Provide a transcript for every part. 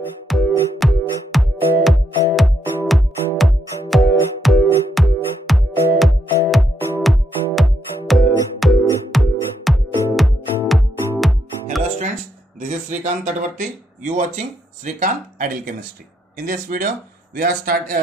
Hello students, this is Srikanth Tatavarti. You watching Srikanth Ideal Chemistry. In this video, we are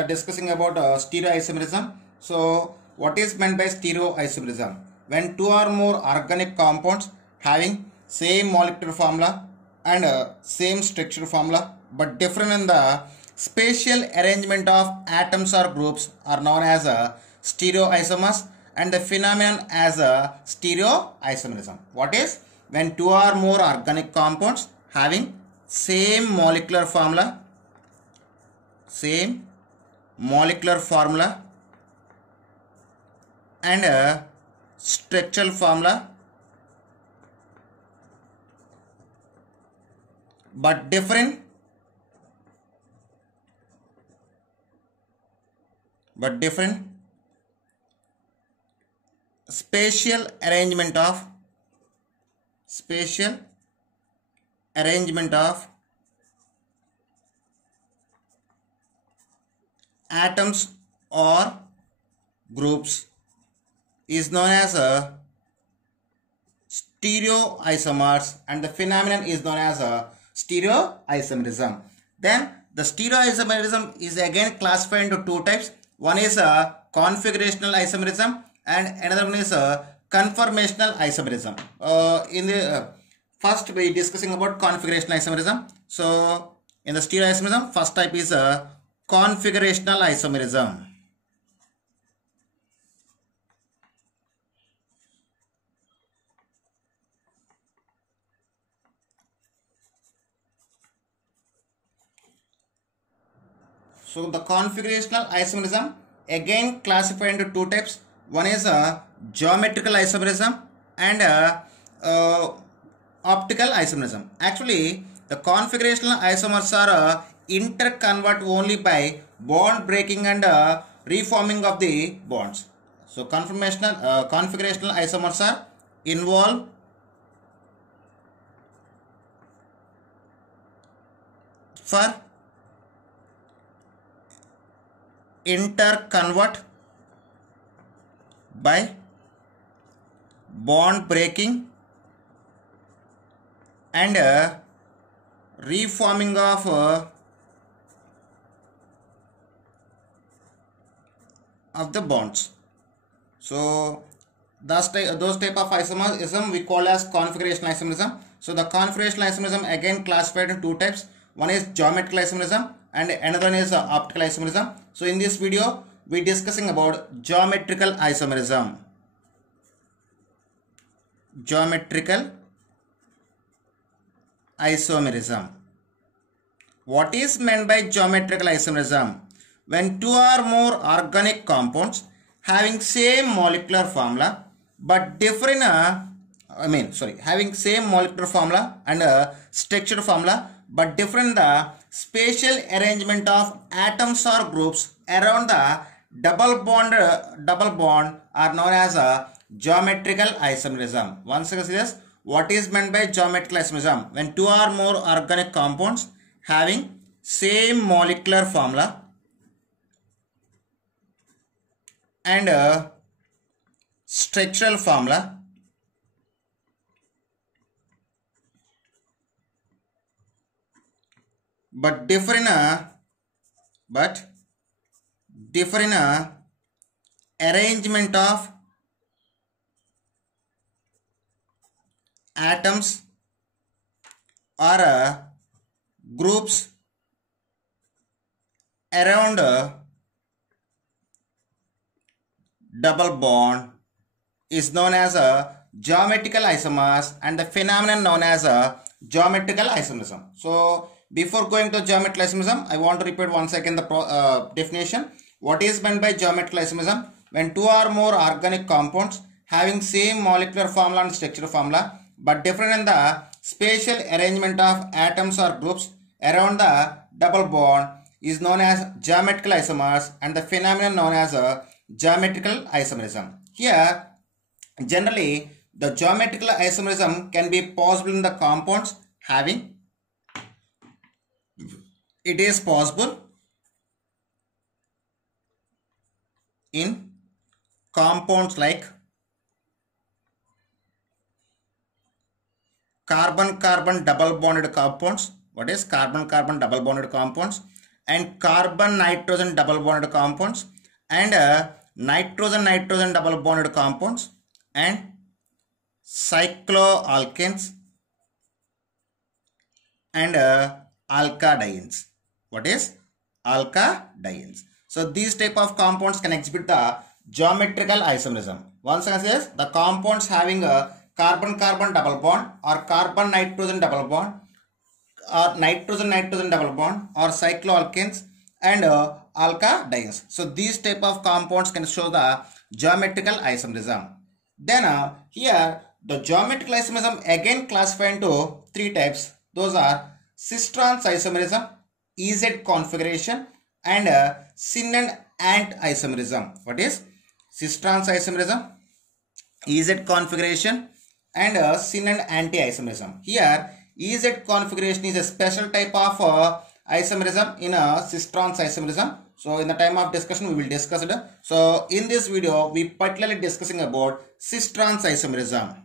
discussing about stereoisomerism. So, what is meant by stereoisomerism? When two or more organic compounds having same molecular formula and same structure formula, but different in the spatial arrangement of atoms or groups, are known as stereoisomers, and the phenomenon as stereoisomerism. What is? When two or more organic compounds having same molecular formula and structural formula, but different spatial arrangement of atoms or groups is known as stereoisomers, and the phenomenon is known as stereoisomerism. Then the stereoisomerism is again classified into two types. One is configurational isomerism and another one is conformational isomerism. First we discussing about configurational isomerism. So in the stereoisomerism, first type is configurational isomerism. So the configurational isomerism again classified into two types. One is geometrical isomerism and optical isomerism. Actually, the configurational isomers are interconvert only by bond breaking and reforming of the bonds. So configurational isomers are involved for interconvert by bond breaking and reforming of the bonds. So those type of isomerism we call as configurational isomerism. So the configurational isomerism again classified in two types. One is geometrical isomerism and another one is optical isomerism. So in this video we discussing about geometrical isomerism. What is meant by geometrical isomerism? When two or more organic compounds having same molecular formula but different having same molecular formula and structure formula but different the spatial arrangement of atoms or groups around the double bond are known as geometrical isomerism. Once again, what is meant by geometrical isomerism? When two or more organic compounds having same molecular formula and structural formula but different arrangement of atoms or groups around double bond is known as geometrical isomers, and the phenomenon known as geometrical isomerism. So before going to geometrical isomerism, I want to repeat once again the definition. What is meant by geometrical isomerism? When two or more organic compounds having same molecular formula and structural formula but different in the spatial arrangement of atoms or groups around the double bond is known as geometrical isomers, and the phenomenon known as geometrical isomerism. Here, generally, the geometrical isomerism can be possible in the compounds having it is possible in compounds like carbon-carbon double bonded compounds. What is carbon-carbon double bonded compounds? And carbon-nitrogen double bonded compounds, and nitrogen-nitrogen double bonded compounds, and cycloalkanes and alkadienes. What is alkadienes? So these type of compounds can exhibit the geometrical isomerism. Once again says the compounds having a carbon-carbon double bond or carbon-nitrogen double bond or nitrogen-nitrogen double bond or cycloalkanes and alkadienes. So these type of compounds can show the geometrical isomerism. Then here the geometrical isomerism again classified into three types. Those are cis-trans isomerism, EZ configuration, and syn and ant isomerism. What is cis-trans isomerism, EZ configuration, and syn and anti isomerism? Here EZ configuration is a special type of isomerism in a cis-trans isomerism. So in the time of discussion we will discuss it. So in this video we particularly discussing about cis-trans isomerism.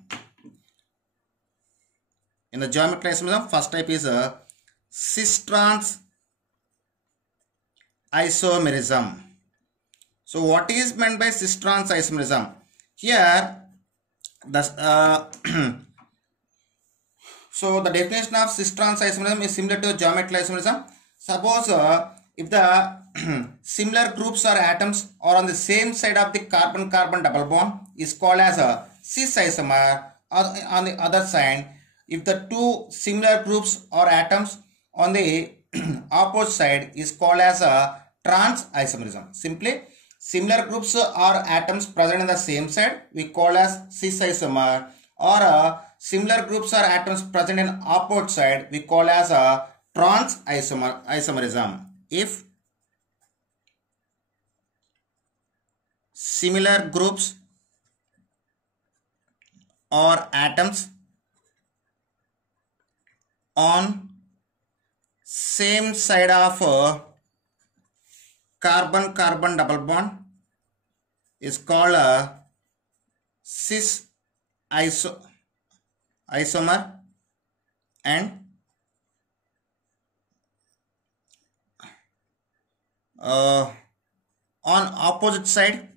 In the geometrical isomerism, first type is a cis-trans isomerism. So what is meant by cis-trans isomerism? Here the so the definition of cis-trans isomerism is similar to geometrical isomerism. Suppose if the similar groups or atoms are on the same side of the carbon-carbon double bond is called as a cis isomer, or on the other side if the two similar groups or atoms on the opposite side is called as a trans isomerism. Simply similar groups or atoms present in the same side we call as cis isomer, or similar groups or atoms present in opposite side we call as a trans isomerism. If similar groups or atoms on same side of carbon-carbon double bond is called a cis isomer, and on opposite side,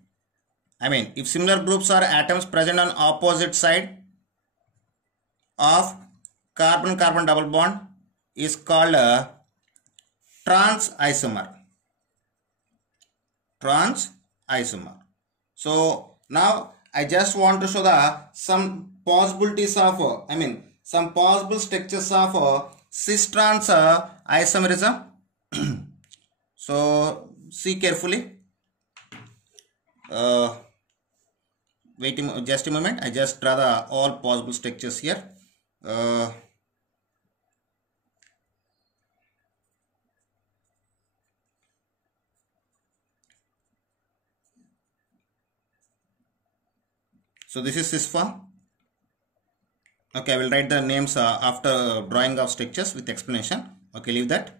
I mean if similar groups or atoms present on opposite side of carbon-carbon double bond is called a trans isomer. Trans isomer. So now I just want to show the some possibilities of some possible structures of cis-trans isomerism. So see carefully. Wait just a moment. I just draw the all possible structures here. So this is cis form. Okay, I will write the names after drawing of structures with explanation. Okay, leave that.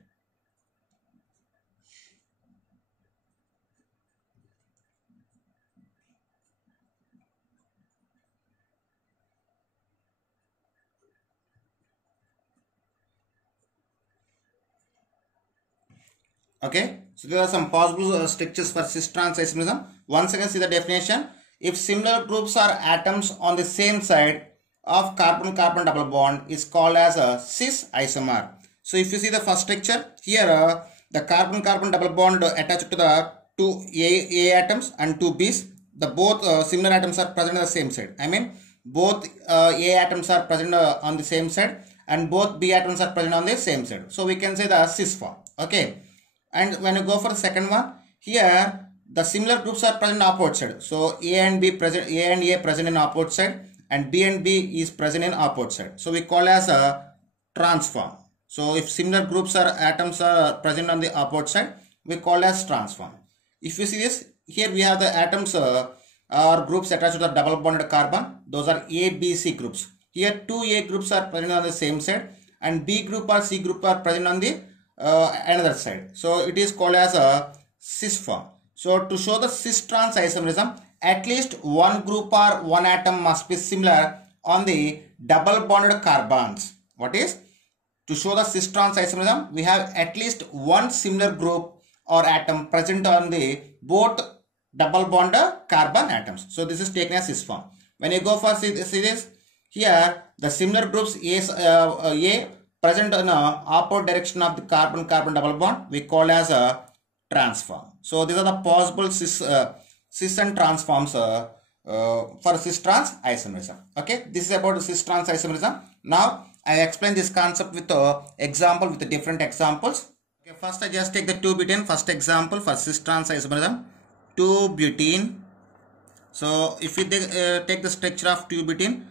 Okay, so there are some possible structures for cis-trans isomerism. Once again, see the definition. If similar groups or atoms on the same side of carbon-carbon double bond is called as a cis isomer. So if you see the first structure here, the carbon-carbon double bond attached to the two A atoms and two B's. The both similar atoms are present on the same side. I mean both A atoms are present on the same side and both B atoms are present on the same side. So we can say the cis form. Okay. And when you go for the second one, here the similar groups are present on opposite side. So A and B present, A and A present in opposite side, and B and B is present in opposite side. So we call as a trans form. So if similar groups or atoms are present on the opposite side, we call as trans form. If you see this, here we have the atoms or groups attached to the double bonded carbon. Those are A, B, C groups. Here two A groups are present on the same side, and B group or C group are present on the another side. So it is called as a cis form. So to show the cis-trans isomerism, at least one group or one atom must be similar on the double bonded carbons. What is? To show the cis-trans isomerism, we have at least one similar group or atom present on the both double bonded carbon atoms. So this is taken as cis form. When you go for this, here the similar groups A present in the opposite direction of the carbon-carbon double bond, we call as a trans form. So these are the possible cis and trans forms for cis-trans isomerism. Okay, this is about cis-trans isomerism. Now I explain this concept with example with the different examples. Okay, first I just take the 2-butene. First example for cis-trans isomerism, 2-butene. So if you take the structure of 2-butene,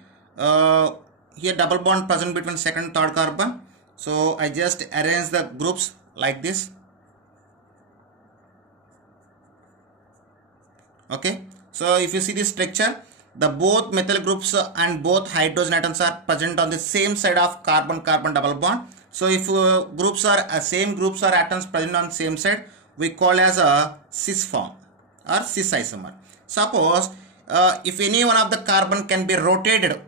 here double bond present between second and third carbon. So I just arrange the groups like this. Okay, so if you see this structure, the both methyl groups and both hydrogen atoms are present on the same side of carbon-carbon double bond. So if groups are same groups or atoms present on same side, we call as a cis form or cis isomer. Suppose if any one of the carbon can be rotated,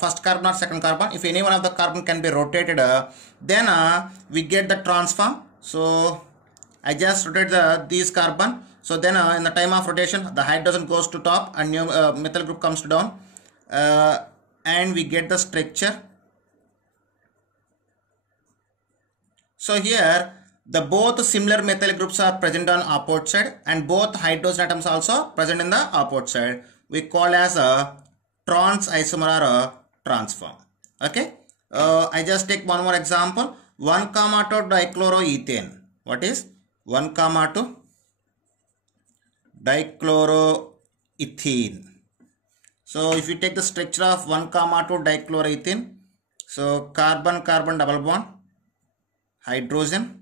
first carbon or second carbon, if any one of the carbon can be rotated, then we get the trans form. So I just rotate these carbon. So then in the time of rotation, the hydrogen goes to top and new methyl group comes down, and we get the structure. So here the both similar methyl groups are present on opposite side and both hydrogen atoms also present in the opposite side. We call as a trans isomer or a trans form. Okay, I just take one more example, 1,2 dichloroethane. What is 1,2 dichloroethane? So if you take the structure of 1,2 dichloroethane, so carbon-carbon double bond, hydrogen,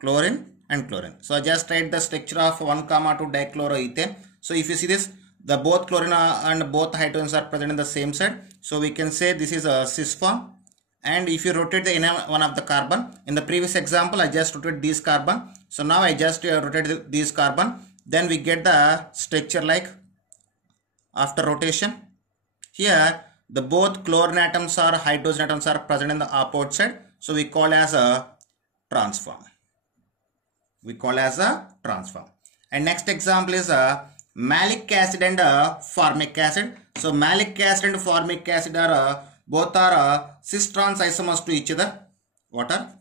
chlorine and chlorine. So I just write the structure of 1,2 dichloroethane. So if you see this, the both chlorine and both hydrogens are present in the same side. So we can say this is a cis form. And if you rotate the inner one of the carbon, in the previous example I just rotated this carbon. So now I just rotate this carbon. Then we get the structure like after rotation. Here the both chlorine atoms or hydrogen atoms are present in the opposite side. So we call as a trans form. We call as a trans form. And next example is a malic acid and formic acid. So malic acid and formic acid are both are cis-trans isomers to each other. What are?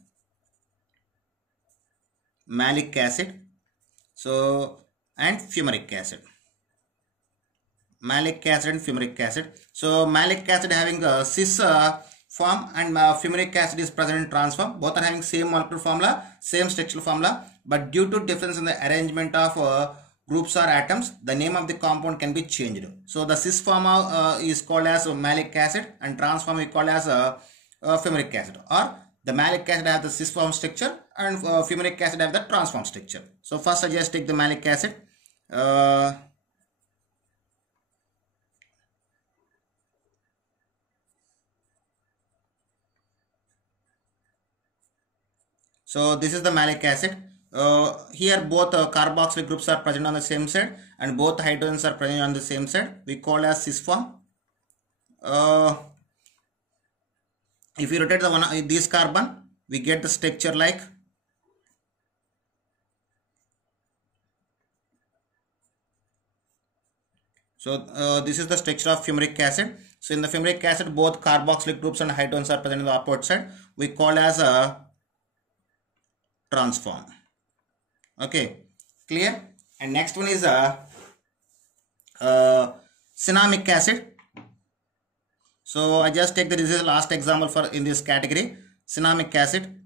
Malic acid. So and fumaric acid. Malic acid and fumaric acid. So malic acid having a cis form and fumaric acid is present in trans form. Both are having same molecular formula, same structural formula, but due to difference in the arrangement of groups or atoms, the name of the compound can be changed. So the cis form is called as malic acid and trans form we call as fumaric acid, or the malic acid have the cis form structure and fumaric acid have the trans form structure. So first I just take the malic acid. So this is the malic acid. Here both carboxylic groups are present on the same side and both hydrogens are present on the same side. We call as cis form. If you rotate the one this carbon, we get the structure like so. This is the structure of fumaric acid. So in the fumaric acid, both carboxylic groups and hydrogens are present on the opposite side. We call as a trans form. Okay, clear? And next one is a cinnamic acid. So I just take this is the last example for in this category, cinnamic acid.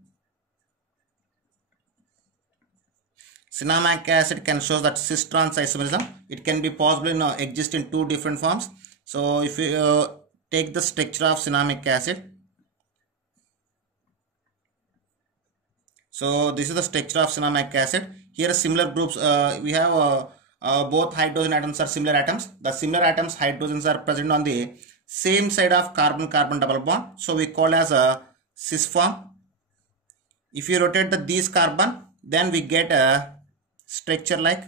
Cinnamic acid can show that cis-trans isomerism. It can be possible exist in two different forms. So if you take the structure of cinnamic acid, so this is the structure of cinnamic acid. Here similar groups, we have both hydrogen atoms are similar atoms. The similar atoms, hydrogens are present on the same side of carbon-carbon double bond. So we call as a cis form. If you rotate these carbon, then we get a structure like.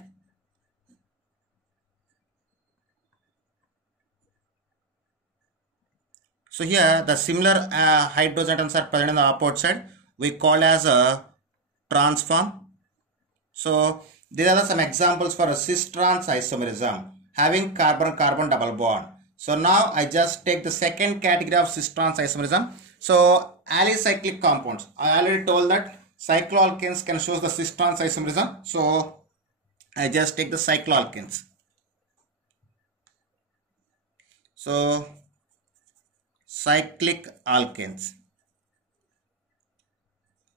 So here the similar hydrogen atoms are present on the opposite side. We call as a transform. So these are some examples for a cis-trans isomerism having carbon-carbon double bond. So now I just take the second category of cis-trans isomerism. So alicyclic compounds. I already told that cycloalkanes can show the cis-trans isomerism. So I just take the cycloalkanes. So cyclic alkanes.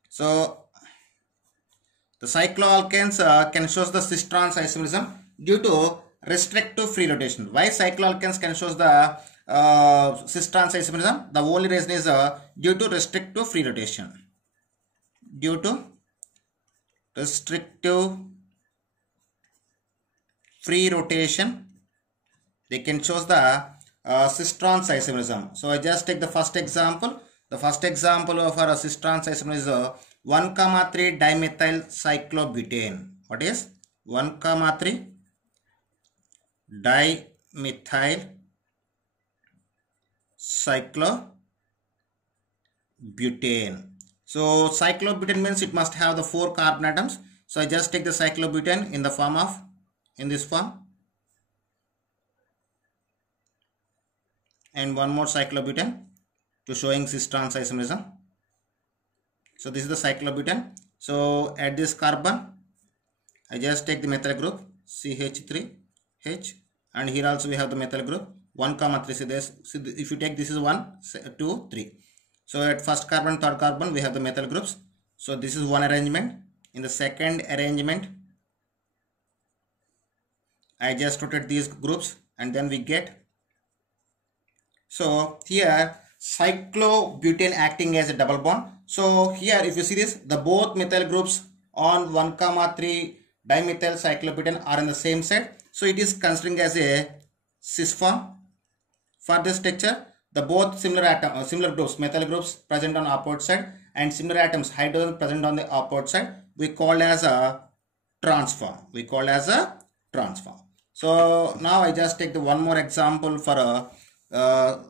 So the cycloalkanes can show the cis-trans isomerism due to restrictive free rotation. Why cycloalkanes can show the cis-trans isomerism? The only reason is due to restrictive free rotation. Due to restrictive free rotation, they can show the cis-trans isomerism. So I just take the first example. The first example of our cis-trans isomerism is 1,3 dimethyl cyclobutane. What is 1,3 dimethyl cyclobutane? So cyclobutane means it must have the 4 carbon atoms. So I just take the cyclobutane in the form of, in this form, and one more cyclobutane to showing cis-trans isomerism. So this is the cyclobutane. So at this carbon, I just take the methyl group CH3H, and here also we have the methyl group 1,3. So if you take this is 1, 2, 3. So at first carbon, third carbon, we have the methyl groups. So this is one arrangement. In the second arrangement, I just rotate these groups and then we get. So here cyclobutane acting as a double bond. So here if you see this, the both methyl groups on 1,3 dimethyl cyclobutane are in the same side. So it is considering as a cis form. For this structure, the both similar groups, methyl groups present on opposite side and similar atoms, hydrogen present on the opposite side, we call as a transform. We call as a transform. So now I just take the one more example for a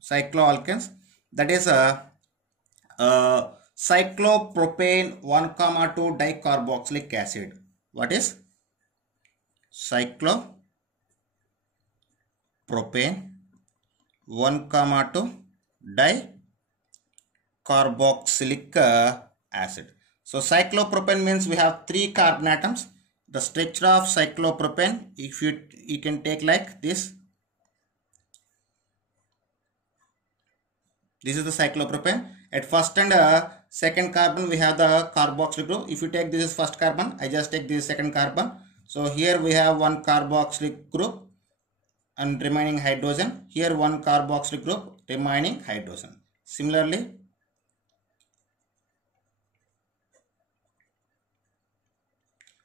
cycloalkanes, that is a cyclopropane 1,2 dicarboxylic acid. What is cyclopropane 1,2 dicarboxylic acid. So cyclopropane means we have 3 carbon atoms. The structure of cyclopropane, if you can take like this. This is the cyclopropane. At first and second carbon we have the carboxylic group. If you take this is first carbon, I just take this second carbon. So here we have one carboxylic group and remaining hydrogen. Here one carboxylic group, remaining hydrogen. Similarly,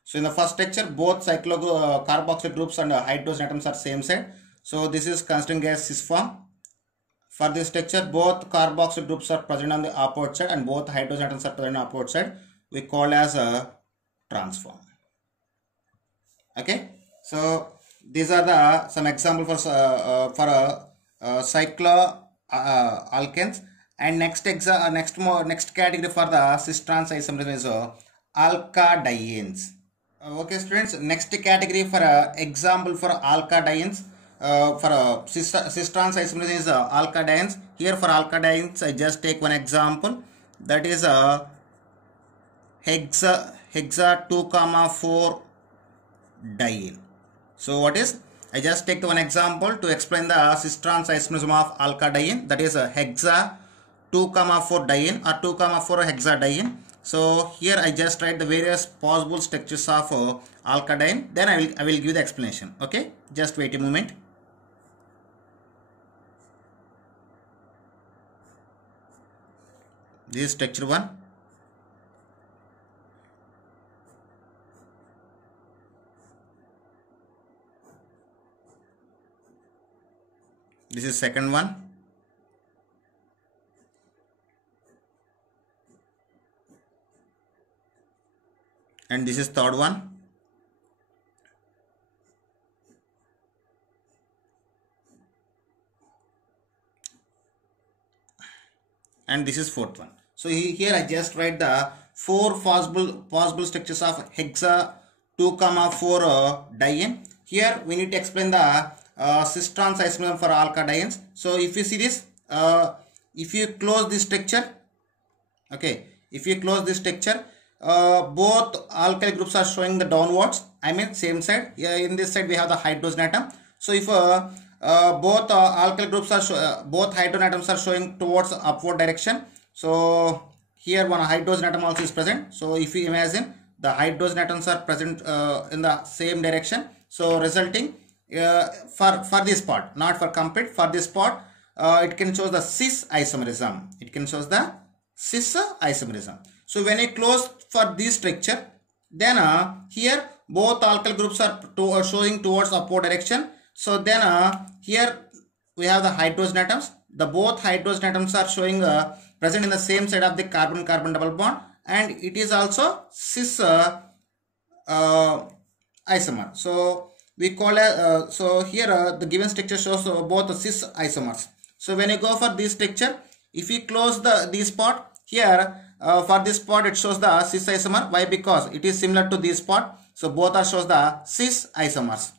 so in the first structure, both carboxylic groups and hydrogen atoms are same side. So this is considering as cis form. For this structure, both carboxyl groups are present on the opposite side and both hydrogen atoms are present on the opposite side. We call as a transform. Okay, so these are the some example for cycloalkanes. And next category for the cis-trans isomerism is alkadienes. Okay, students. Next category for example for alkadienes. For cis-trans isomerism is alkadienes. Here for alkadienes, I just take one example. That is hexa 2,4 diene. So what is? I just take one example to explain the cis-trans isomerism of alkadiene. That is hexa 2,4 diene or 2,4 hexadiene. So here I just write the various possible structures of alkadiene. Then I will give the explanation. Okay, just wait a moment. This is structure 1. This is second one. and this is third one, and this is fourth one. So here I just write the four possible structures of hexa 2, 4 diene. Here we need to explain the cis-trans isomerism for alkyl dienes. So if you see this, if you close this structure, okay, if you close this structure, both alkyl groups are showing the downwards, I mean same side. Here in this side we have the hydrogen atom. So if both alkyl groups are both hydrogen atoms are showing towards upward direction, so here one hydrogen atom also is present. So if you imagine the hydrogen atoms are present in the same direction, so resulting for this part, not for complete, for this part, it can show the cis isomerism. It can show the cis isomerism. So when I close for this structure, then here both alkyl groups are showing towards upward direction. So then here we have the hydrogen atoms. The both hydrogen atoms are showing present in the same side of the carbon-carbon double bond, and it is also cis isomer. So we call so here the given structure shows both the cis isomers. So when you go for this structure, if we close this part here, for this part it shows the cis isomer. Why? Because it is similar to this part. So both are shows the cis isomers,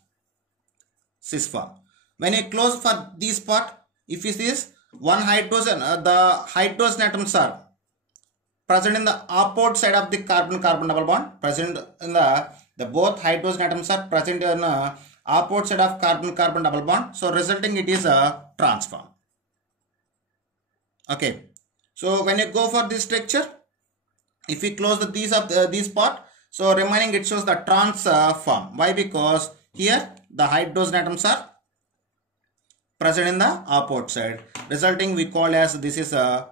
cis form. When you close for this part, if you see this one hydrogen, the hydrogen atoms are present in the opposite side of the carbon-carbon double bond. Present in the both hydrogen atoms are present in opposite side of carbon-carbon double bond. So resulting it is a trans form. Okay. So when you go for this structure, if we close these part, so remaining it shows the trans form. Why? Because here the hydrogen atoms are present in the opposite side, resulting we call as this is a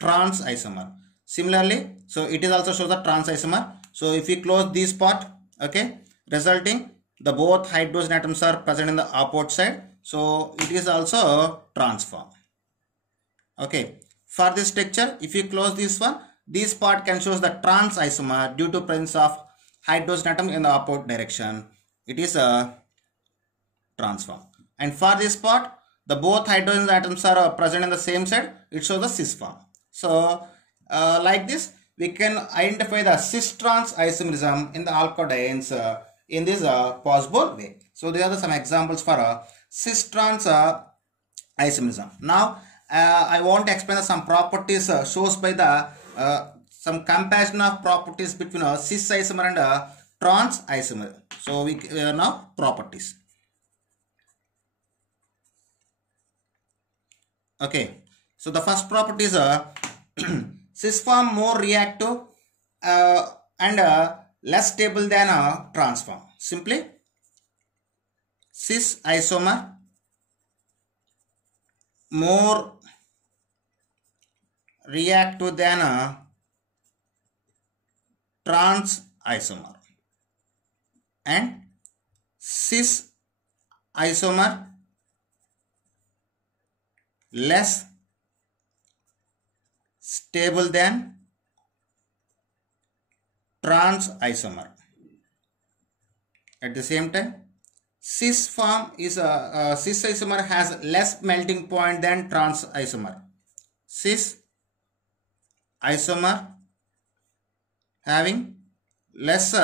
trans isomer. Similarly, so it is also shows the trans isomer. So if we close this part, okay, resulting the both hydrogen atoms are present in the opposite side, so it is also a trans form. Okay, for this structure, if you close this one, this part can show the trans isomer due to presence of hydrogen atom in the opposite direction. It is a trans form. And for this part, the both hydrogen atoms are present in the same side. It shows the cis form. So like this, we can identify the cis-trans isomerism in the alkyl dienes in this possible way. So there are some examples for cis-trans isomerism. Now I want to explain some properties shows by the some comparison of properties between cis isomer and trans isomer. So we now properties. Okay, so the first property is cis form more reactive and less stable than a trans form. Simply, cis isomer more reactive than a trans isomer, and cis isomer less stable than trans isomer. At the same time, cis form is cis isomer has less melting point than trans isomer. Cis isomer having less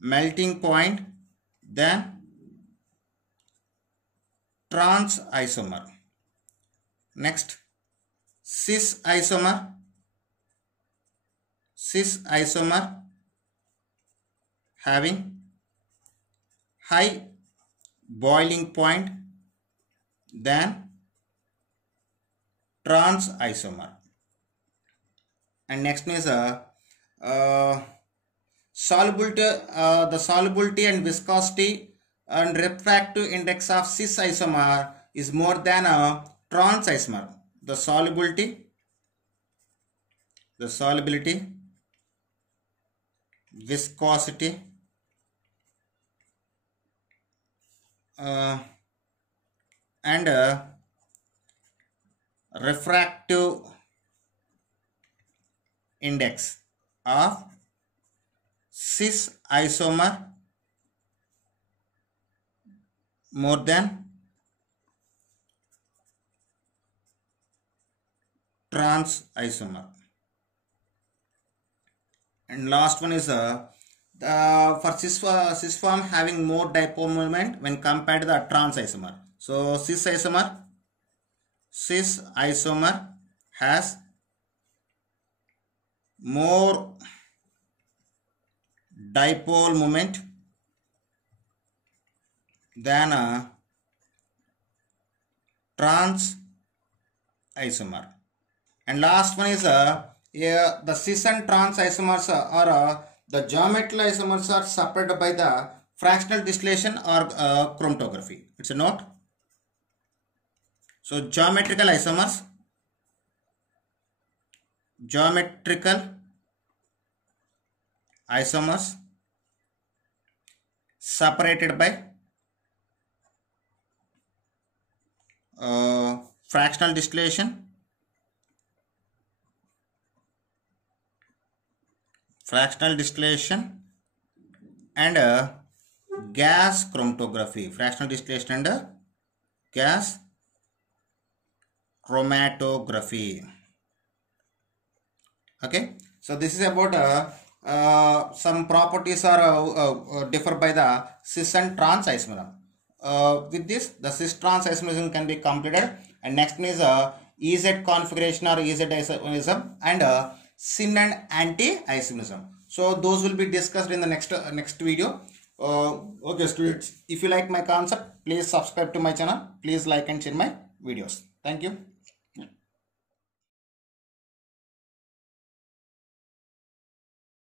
melting point than trans isomer. Next, cis isomer having high boiling point than trans isomer. And next is solubility, the solubility and viscosity and refractive index of cis isomer is more than a trans isomer. The solubility, viscosity, and refractive index of cis isomer more than trans isomer. And last one is for cis form having more dipole moment when compared to the trans isomer. So cis isomer has more dipole moment than a trans isomer. And last one is the cis and trans isomers are the geometrical isomers are separated by the fractional distillation or chromatography. It's a note. So geometrical isomers separated by fractional distillation and gas chromatography. Fractional distillation and gas chromatography. Okay, so this is about some properties are differ by the cis and trans isomer. With this, the cis trans isomerism can be completed, and next one is EZ configuration or EZ isomerism and syn and anti isomerism. So those will be discussed in the next video. Okay students, if you like my concept, please subscribe to my channel. Please like and share my videos. Thank you.